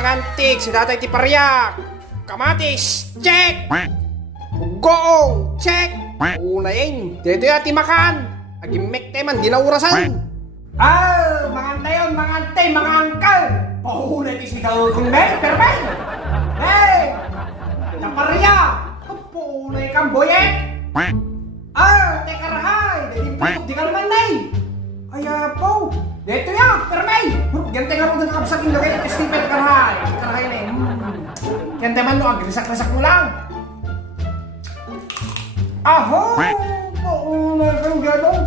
mga antik, si tatay ti pariyak. Kamatis, check. Goong, check. Unayin, dito yati makan. Agimek teman, di na urasan. Mga ante yun, mga ante, mga angkal. Paunay ti sigaw kong may, permay. Hey, napariyak. Paunay kang boyet. Teka rahay, di ka naman nay. Kaya po, dito ya, permay. Yan teka rin nakapsak yung lagay at stipet karahay. Karahay na yun. Yan teman no, agrisak-risak mo lang. Aho! Paunay kang gano'n.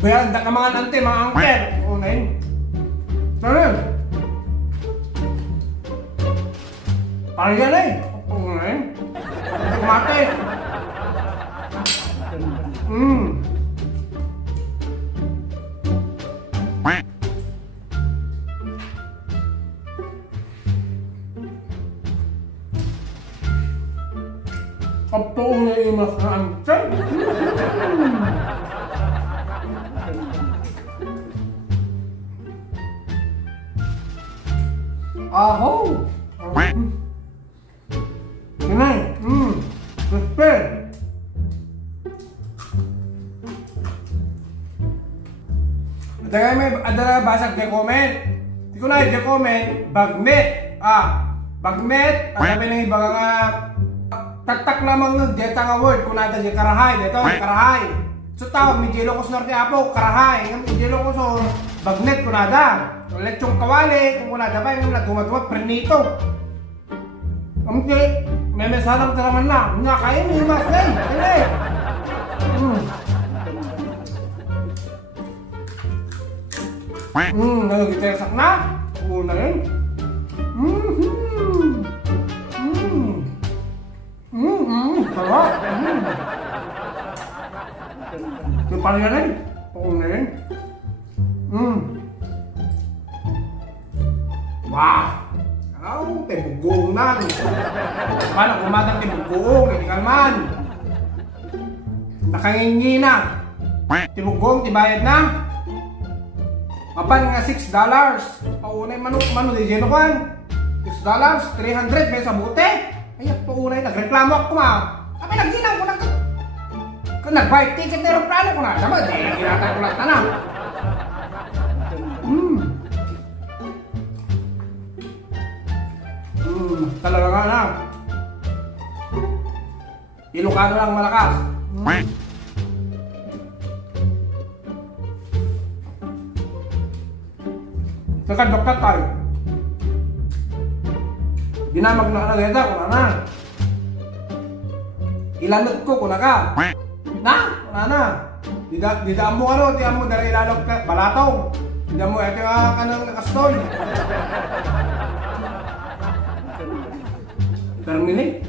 Bayan, da ka mga nante, mga angker. Unayin. Saan? Parang yan eh. Unayin. Kumate. Apa unayin mas na angker? Aho! Sinay! Crispy! Adara basag di comment. Di ko na di comment. Bagnet! Bagnet! Sabi ng iba nga taktak lamang ng deta nga word. Kung nata di karahay. Dito, karahay. So tawag, may jelo ko sa norte apo. Karahay. May jelo ko sa bagnet. Kung nada. Lechong kawali, kung wala ba yung nagumatumat, prenito. Kamti, may mesarang taraman na. Nga kain, may mas na eh. Nagagitersak na. Una yun. Sarap. Yung parang yan eh. Una yun. Wah, ano, tibugong na. Paano kumatang tibugong? Hindi ka naman. Nakangingi na. Tibugong, tibayad na. Kapan nga $6. Paunay mano di geno kan. $6, 300, may sabute. Ay, paunay, nagreklamo ako ma. Kami nagginang ko na. Kung nag-buy ticket na aeroplano ko na. Naman, ginatang ko lang tanang. Talaga nga na. Ilocano lang malakas. Kakadokkat tayo. Ginamag na kalageta, kuna na. Ilanot ko, kuna ka. Kuna na. Didaan mo ano, di mo dala ilalog ka, balatong. Didaan mo, ito ka ng nakastoy. Terminate.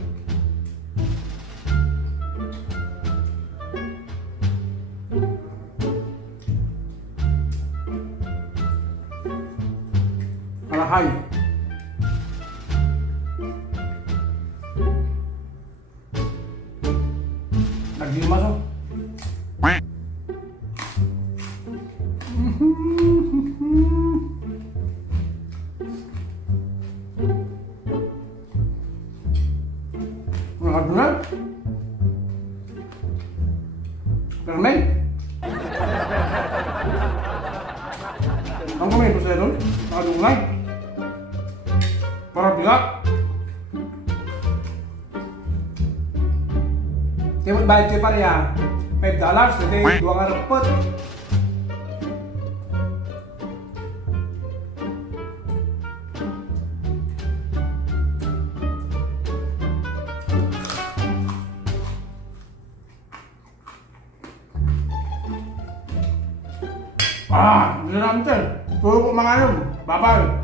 Kalahay. Nagdimas oh. Nakadungan? Permen? Ang kumain po sa'yo doon? Nakadungan? Para bigat? Kaya magbayad kayo pa rin $5, hindi 2 nga rapot. Hindi na naman sir. Turo ko mga ano, babal.